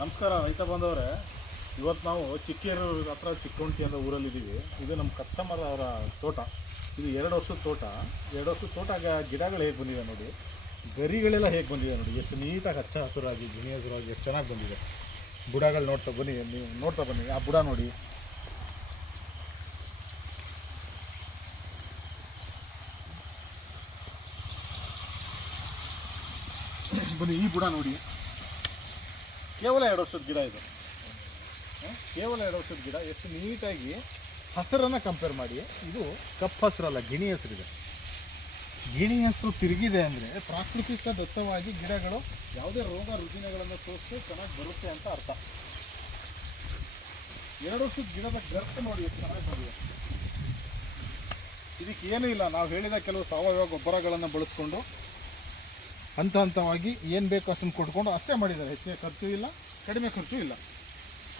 ನಮಸ್ಕಾರ, ರೈತ ಬಂದವರೇ. ಇವತ್ತು ನಾವು ಚಿಕ್ಕೇರು ಹತ್ರ ಚಿಕ್ಕೊಂಟಿ ಅನ್ನೋ ಊರಲ್ಲಿದ್ದೀವಿ. ಇದು ನಮ್ಮ ಕಸ್ಟಮರ್ ಅವರ ತೋಟ. ಇದು ಎರಡು ವರ್ಷದ ತೋಟ. ಎರಡು ವರ್ಷದ ತೋಟ ಗಿಡಗಳು ಹೇಗೆ ಬಂದಿವೆ ನೋಡಿ. ಗರಿಗಳೆಲ್ಲ ಹೇಗೆ ಬಂದಿದೆ ನೋಡಿ. ಎಷ್ಟು ನೀಟಾಗಿ ಹಚ್ಚ ಹಸಿರಾಗಿ, ಗಿಣಿ ಹಸಿರಾಗಿ ಎಷ್ಟು ಚೆನ್ನಾಗಿ ಬಂದಿದೆ. ಬುಡಗಳು ನೋಡ್ತಾ ಬನ್ನಿ, ನೀವು ನೋಡ್ತಾ ಬನ್ನಿ. ಆ ಬುಡ ನೋಡಿ. ಬನ್ನಿ, ಈ ಬುಡ ನೋಡಿ. ಕೇವಲ ಎರಡು ವರ್ಷದ ಗಿಡ ಇದು. ಕೇವಲ ಎರಡು ವರ್ಷದ ಗಿಡ. ಎಷ್ಟು ನೀಟಾಗಿ ಹಸಿರನ್ನು ಕಂಪೇರ್ ಮಾಡಿ. ಇದು ಕಪ್ಪು ಹಸಿರಲ್ಲ, ಗಿಣಿ ಹೆಸರಿದೆ. ಗಿಣಿ ಹೆಸರು ತಿರುಗಿದೆ ಅಂದರೆ ಪ್ರಾಕೃತಿಕ ದತ್ತವಾಗಿ ಗಿಡಗಳು ಯಾವುದೇ ರೋಗ ರುಜಿನಗಳನ್ನು ತೋರಿಸಿ ಚೆನ್ನಾಗಿ ಬರುತ್ತೆ ಅಂತ ಅರ್ಥ. ಎರಡು ವರ್ಷದ ಗಿಡದ ಗರ್ತ ನೋಡಿ ಚೆನ್ನಾಗಿ ಬಂದಿದೆ. ಇದಕ್ಕೆ ಏನೂ ಇಲ್ಲ. ನಾವು ಹೇಳಿದ ಕೆಲವು ಸಾವಯವ ಗೊಬ್ಬರಗಳನ್ನು ಬಳಸ್ಕೊಂಡು ಹಂತ ಹಂತವಾಗಿ ಏನು ಬೇಕೋ ಅಷ್ಟನ್ನು ಕೊಟ್ಕೊಂಡು ಅಷ್ಟೇ ಮಾಡಿದ್ದಾರೆ. ಹೆಚ್ಚಿನ ಖರ್ಚು ಇಲ್ಲ, ಕಡಿಮೆ ಖರ್ಚು ಇಲ್ಲ.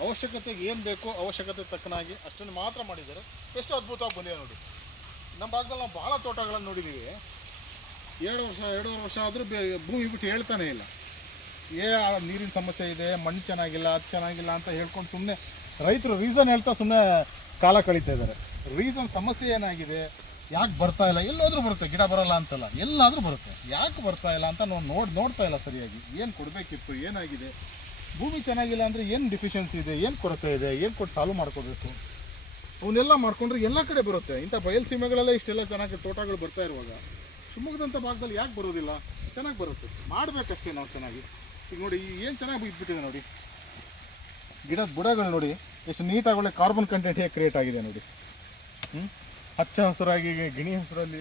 ಅವಶ್ಯಕತೆಗೆ ಏನು ಬೇಕೋ ಅವಶ್ಯಕತೆ ತಕ್ಕನಾಗಿ ಅಷ್ಟನ್ನು ಮಾತ್ರ ಮಾಡಿದ್ದಾರೆ. ಎಷ್ಟು ಅದ್ಭುತವಾಗಿ ಬಂದಿದೆ ನೋಡಿ. ನಮ್ಮ ಭಾಗದಲ್ಲಿ ನಾವು ಭಾಳ ತೋಟಗಳನ್ನು ನೋಡಿದ್ದೀವಿ. ಎರಡು ವರ್ಷ, ಎರಡೂವರೆ ವರ್ಷ ಆದರೂ ಭೂಮಿ ಬಿಟ್ಟು ಹೇಳ್ತಾನೆ ಇಲ್ಲ. ಏ ನೀರಿನ ಸಮಸ್ಯೆ ಇದೆ, ಮಣ್ಣು ಚೆನ್ನಾಗಿಲ್ಲ, ಅದು ಚೆನ್ನಾಗಿಲ್ಲ ಅಂತ ಹೇಳ್ಕೊಂಡು ಸುಮ್ಮನೆ ರೈತರು ರೀಸನ್ ಹೇಳ್ತಾ ಸುಮ್ಮನೆ ಕಾಲ ಕಳೀತಾ ಇದ್ದಾರೆ. ರೀಸನ್ ಸಮಸ್ಯೆ ಏನಾಗಿದೆ? ಯಾಕೆ ಬರ್ತಾ ಇಲ್ಲ? ಎಲ್ಲಾದ್ರೂ ಬರುತ್ತೆ, ಗಿಡ ಬರಲ್ಲ ಅಂತಲ್ಲ. ಎಲ್ಲಾದರೂ ಬರುತ್ತೆ. ಯಾಕೆ ಬರ್ತಾ ಇಲ್ಲ ಅಂತ ನಾವು ನೋಡಿ ನೋಡ್ತಾ ಇಲ್ಲ ಸರಿಯಾಗಿ. ಏನು ಕೊಡಬೇಕಿತ್ತು? ಏನಾಗಿದೆ? ಭೂಮಿ ಚೆನ್ನಾಗಿಲ್ಲ ಅಂದರೆ ಏನು ಡಿಫಿಷಿಯನ್ಸಿ ಇದೆ? ಏನು ಕೊರತೆ ಇದೆ? ಏನು ಕೊಟ್ಟು ಸಾಲ್ವ್ ಮಾಡ್ಕೋಬೇಕು? ಅವನ್ನೆಲ್ಲ ಮಾಡ್ಕೊಂಡ್ರೆ ಎಲ್ಲ ಕಡೆ ಬರುತ್ತೆ. ಇಂಥ ಬಯಲು ಸೀಮೆಗಳೆಲ್ಲ ಇಷ್ಟೆಲ್ಲ ಚೆನ್ನಾಗಿ ತೋಟಗಳು ಬರ್ತಾ ಇರುವಾಗ ಶಿವಮೊಗ್ಗದಂಥ ಭಾಗದಲ್ಲಿ ಯಾಕೆ ಬರೋದಿಲ್ಲ? ಚೆನ್ನಾಗಿ ಬರುತ್ತೆ. ಮಾಡಬೇಕಷ್ಟೇ ನಾವು ಚೆನ್ನಾಗಿ. ಈಗ ನೋಡಿ ಏನು ಚೆನ್ನಾಗಿ ಇದ್ಬಿಟ್ಟಿದೆ ನೋಡಿ. ಗಿಡದ ಬುಡಗಳು ನೋಡಿ, ಎಷ್ಟು ನೀಟಾಗಿ ಒಳ್ಳೆ ಕಾರ್ಬನ್ ಕಂಟೆಂಟ್ ಹೇಗೆ ಕ್ರಿಯೇಟ್ ಆಗಿದೆ ನೋಡಿ. ಹ್ಞೂ ಹಚ್ಚ ಹಸಿರಾಗಿ ಗಿಣಿ ಹಸಿರಲ್ಲಿ.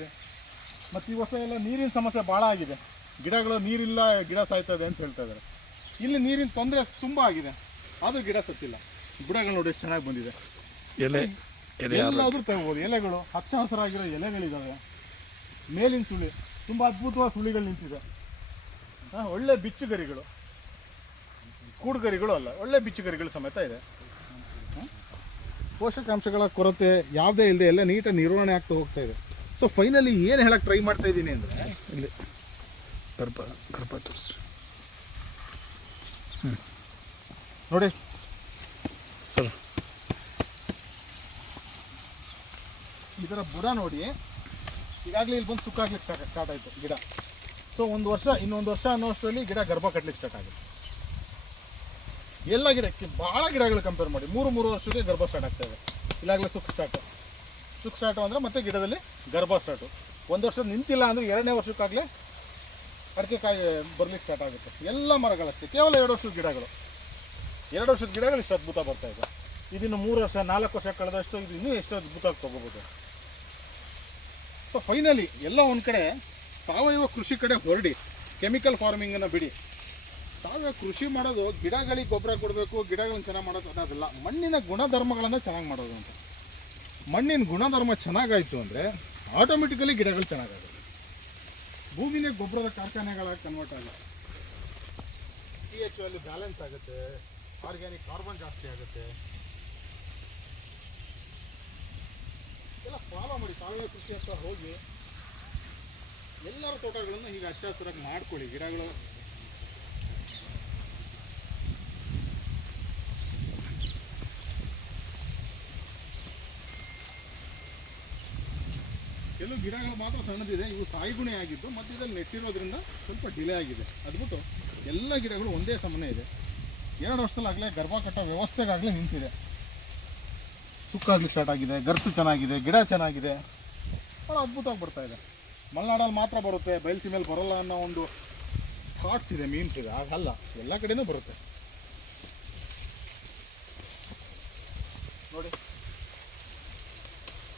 ಮತ್ತು ಈ ವರ್ಷ ಎಲ್ಲ ನೀರಿನ ಸಮಸ್ಯೆ ಭಾಳ ಆಗಿದೆ. ಗಿಡಗಳು ನೀರಿಲ್ಲ ಗಿಡ ಸಾಯ್ತಾ ಇದೆ ಅಂತ ಹೇಳ್ತಾ ಇದ್ದಾರೆ. ಇಲ್ಲಿ ನೀರಿನ ತೊಂದರೆ ತುಂಬ ಆಗಿದೆ. ಆದರೂ ಗಿಡ ಸತ್ತಿಲ್ಲ. ಗಿಡಗಳು ನೋಡಿ ಎಷ್ಟು ಚೆನ್ನಾಗಿ ಬಂದಿದೆ. ಎಲೆ ಎಲ್ಲಾದರೂ ತಗೋಬೋದು. ಎಲೆಗಳು ಹಚ್ಚ ಹಸಿರಾಗಿರೋ ಎಲೆಗಳಿದ್ದಾವೆ ಮೇಲಿನ ಸುಳಿ ತುಂಬ ಅದ್ಭುತವಾದ ಸುಳಿಗಳು ನಿಂತಿದೆ. ಹಾಂ ಒಳ್ಳೆ ಬಿಚ್ಚುಗರಿಗಳು. ಕೂಡುಗರಿಗಳು ಅಲ್ಲ ಒಳ್ಳೆ ಬಿಚ್ಚುಗರಿಗಳು ಸಮೇತ ಇದೆ? ಪೋಷಕಾಂಶಗಳ ಕೊರತೆ ಯಾವುದೇ ಇಲ್ಲದೆ ಎಲ್ಲ ನೀಟಾಗಿ ನಿರ್ವಹಣೆ ಆಗ್ತಾ ಹೋಗ್ತಾ ಇದೆ. ಸೊ ಫೈನಲಿ ಏನು ಹೇಳಕ್ಕೆ ಟ್ರೈ ಮಾಡ್ತಾ ಇದ್ದೀನಿ ಅಂದರೆ ಇಲ್ಲಿ ಗರ್ಭ ಗರ್ಭ ತೋರಿಸ್ರಿ ನೋಡಿ. ಸರ್. ಇದರ ಬುಡ ನೋಡಿ. ಈಗಾಗಲೇ ಇಲ್ಲಿ ಬಂದು ಸುಕ್ಕಾಗ್ಲಿಕ್ಕೆ ಸ್ಟಾರ್ಟ್ ಸ್ಟಾರ್ಟ್ ಆಯಿತು ಗಿಡ. ಸೊ ಒಂದು ವರ್ಷ ಇನ್ನೊಂದು ವರ್ಷ ಅನ್ನೋ ಅಷ್ಟರಲ್ಲಿ ಗಿಡ ಗರ್ಭ ಕಟ್ಟಲಿಕ್ಕೆ ಸ್ಟಾರ್ಟ್ ಆಗುತ್ತೆ. ಎಲ್ಲ ಗಿಡಕ್ಕೆ ಭಾಳ ಗಿಡಗಳು ಕಂಪೇರ್ ಮಾಡಿ. ಮೂರು ಮೂರು ವರ್ಷಕ್ಕೆ ಗರ್ಭ ಸ್ಟಾರ್ಟ್ ಆಗ್ತಾ ಇದೆ. ಇಲ್ಲಾಗಲೇ ಸುಖ ಸ್ಟಾರ್ಟು ಸುಖ ಸ್ಟಾರ್ಟು ಅಂದರೆ ಮತ್ತೆ ಗಿಡದಲ್ಲಿ ಗರ್ಭ ಸ್ಟಾರ್ಟು ಒಂದು ವರ್ಷ ನಿಂತಿಲ್ಲ ಅಂದರೆ ಎರಡನೇ ವರ್ಷಕ್ಕಾಗಲೇ ಅಡಿಕೆ ಕಾಯಿ ಬರ್ಲಿಕ್ಕೆ ಸ್ಟಾರ್ಟ್ ಆಗುತ್ತೆ. ಎಲ್ಲ ಮರಗಳಷ್ಟೇ. ಕೇವಲ ಎರಡು ವರ್ಷದ ಗಿಡಗಳು. ಎರಡು ವರ್ಷದ ಗಿಡಗಳು ಇಷ್ಟು ಅದ್ಭುತ ಬರ್ತಾ ಇದೆ. ಇದನ್ನು ಮೂರು ವರ್ಷ, ನಾಲ್ಕು ವರ್ಷ ಕಳೆದಷ್ಟು ಇದು ಇನ್ನೂ ಎಷ್ಟು ಅದ್ಭುತ ತೊಗೋಬೋದು. ಸೊ ಫೈನಲಿ ಎಲ್ಲ ಒಂದು ಕಡೆ ಸಾವಯವ ಕೃಷಿ ಕಡೆ ಹೊರಡಿ. ಕೆಮಿಕಲ್ ಫಾರ್ಮಿಂಗನ್ನು ಬಿಡಿ. ಸಾವಯವ ಕೃಷಿ ಮಾಡೋದು ಗಿಡಗಳಿಗೆ ಗೊಬ್ಬರ ಕೊಡಬೇಕು, ಗಿಡಗಳನ್ನ ಚೆನ್ನಾಗಿ ಮಾಡೋದು ಅನ್ನೋದಿಲ್ಲ. ಮಣ್ಣಿನ ಗುಣಧರ್ಮಗಳನ್ನು ಚೆನ್ನಾಗಿ ಮಾಡೋದು ಅಂತ. ಮಣ್ಣಿನ ಗುಣಧರ್ಮ ಚೆನ್ನಾಗಾಯಿತು ಅಂದರೆ ಆಟೋಮೆಟಿಕಲಿ ಗಿಡಗಳು ಚೆನ್ನಾಗಾಗುತ್ತೆ. ಭೂಮಿನೇ ಗೊಬ್ಬರದ ಕಾರ್ಖಾನೆಗಳಾಗಿ ಕನ್ವರ್ಟ್ ಆಗುತ್ತೆ ಪಿ ಎಚ್ ಅಲ್ಲಿ ಬ್ಯಾಲೆನ್ಸ್ ಆಗುತ್ತೆ ಆರ್ಗ್ಯಾನಿಕ್ ಕಾರ್ಬನ್ ಜಾಸ್ತಿ ಆಗುತ್ತೆ. ಎಲ್ಲ ಫಾಲೋ ಮಾಡಿ ಸಾವಯವ ಕೃಷಿ ಹತ್ರ ಹೋಗಿ ಎಲ್ಲರ ತೋಟಗಳನ್ನು ಹೀಗೆ ಹಚ್ಚ ಹಸಿರಾಗಿ ಮಾಡ್ಕೊಳ್ಳಿ. ಗಿಡಗಳು ಕೆಲವು ಗಿಡಗಳು ಮಾತ್ರ ಸಣ್ಣದಿದೆ, ಇವು ಸಾಯಿಗುಣೆ ಆಗಿದ್ದು ಮಧ್ಯದಲ್ಲಿ ನೆಟ್ಟಿರೋದ್ರಿಂದ ಸ್ವಲ್ಪ ಡಿಲೇ ಆಗಿದೆ. ಅದ್ಬಿಟ್ಟು ಎಲ್ಲ ಗಿಡಗಳು ಒಂದೇ ಸಮನೆ ಇದೆ. ಎರಡು ವರ್ಷದಲ್ಲಾಗಲೇ ಗರ್ಭ ಕಟ್ಟೋ ವ್ಯವಸ್ಥೆಗಾಗಲೇ ನಿಂತಿದೆ. ಸುಕ್ಕಾಗ್ಲಿಕ್ಕೆ ಸ್ಟಾರ್ಟ್ ಆಗಿದೆ ಗರ್ತು ಚೆನ್ನಾಗಿದೆ, ಗಿಡ ಚೆನ್ನಾಗಿದೆ. ಭಾಳ ಅದ್ಭುತವಾಗಿ ಬರ್ತಾ ಇದೆ. ಮಲೆನಾಡಲ್ಲಿ ಮಾತ್ರ ಬರುತ್ತೆ, ಬಯಲ್ಸಿ ಮೇಲೆ ಬರೋಲ್ಲ ಅನ್ನೋ ಒಂದು ಥಾಟ್ಸ್ ಇದೆ ಮೀನ್ಸ್ ಇದೆ. ಆಗಲ್ಲ ಎಲ್ಲ ಕಡೆಯೂ ಬರುತ್ತೆ. ನೋಡಿ.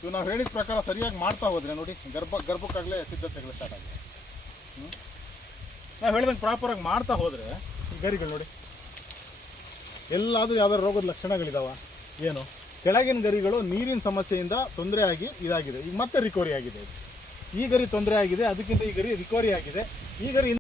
ಇವು ನಾವು ಹೇಳಿದ ಪ್ರಕಾರ ಸರಿಯಾಗಿ ಮಾಡ್ತಾ ಹೋದ್ರೆ ನೋಡಿ, ಗರ್ಭ, ಗರ್ಭಕ್ಕಾಗಲೇ ಸಿದ್ಧತೆಗಳು ಸ್ಟಾರ್ಟ್ ಆಗಿದೆ ನಾವು ಹೇಳ್ದಂಗೆ ಪ್ರಾಪರಾಗಿ ಮಾಡ್ತಾ ಹೋದರೆ ಗರಿಗಳು ನೋಡಿ, ಎಲ್ಲಾದರೂ ಯಾವ್ದಾದ್ರು ರೋಗದ ಲಕ್ಷಣಗಳಿದಾವ? ಏನು? ಕೆಳಗಿನ ಗರಿಗಳು ನೀರಿನ ಸಮಸ್ಯೆಯಿಂದ ತೊಂದರೆ ಆಗಿ ಇದಾಗಿದೆ. ಈಗ ಮತ್ತೆ ರಿಕವರಿ ಆಗಿದೆ. ಈ ಗರಿ ತೊಂದರೆ ಆಗಿದೆ, ಅದಕ್ಕಿಂತ ಈ ಗರಿ ರಿಕವರಿ ಆಗಿದೆ. ಈ ಗರಿ